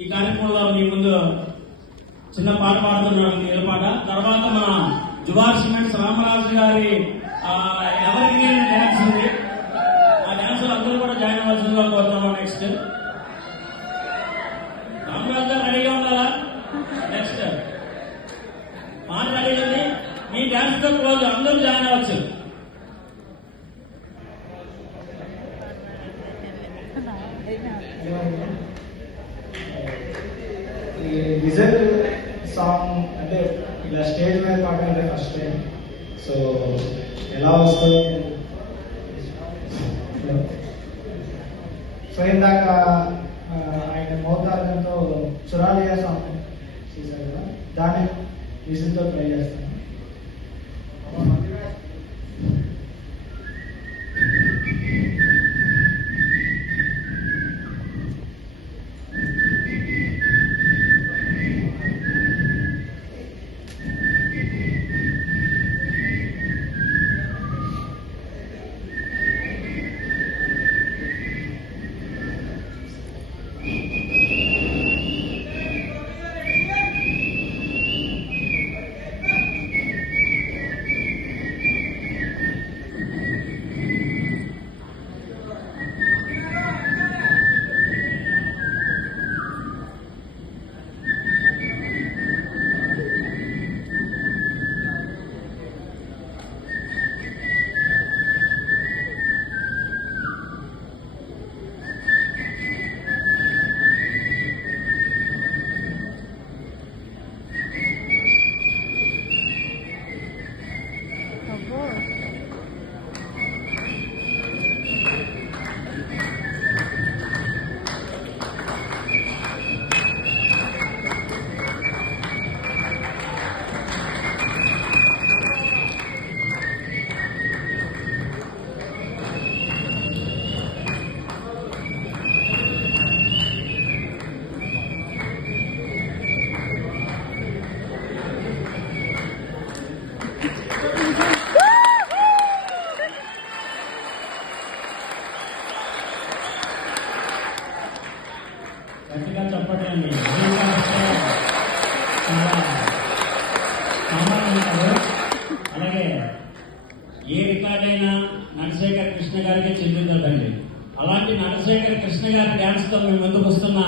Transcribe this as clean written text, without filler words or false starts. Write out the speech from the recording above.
ఈ కార్యక్రమంలో మీ ముందు చిన్న పాట పాడుతున్నాడు నీళ్ళ పాట. తర్వాత మన జువార్ సిమెంట్స్ రామరాజు గారి ఎవరికి డ్యాన్స్ ఉంది. ఆ డ్యాన్స్ అందరూ కూడా జాయిన్ అవ్వాల్సిందిగా కోరుతున్నాం. నెక్స్ట్ రామరాజు గారు రెడీగా ఉండాలా? నెక్స్ట్ పాట రెడీ ఉంది. మీ డ్యాన్స్ తో క్లోజ్, అందరూ జాయిన్ అవ్వచ్చు. ఈ రిజల్ట్ సాంగ్ అంటే ఇలా స్టేజ్ మీద పాడాలంటే ఫస్ట్ టైం. సో ఎలా వస్తుంది? సో ఇందాక ఆయన మోతాదంతో చురాలియా సాంగ్ చేశారు కదా, దాన్ని విజిల్తో ట్రై చేస్తాను. గట్టిగా చెప్పండి. అలాగే ఏ రికార్డ్ అయినా నరశేఖర్ కృష్ణ గారికి చెందిందండి. అలాంటి నరశేఖర్ కృష్ణ గారి డ్యాన్స్ తో మేము ముందుకు వస్తున్నా.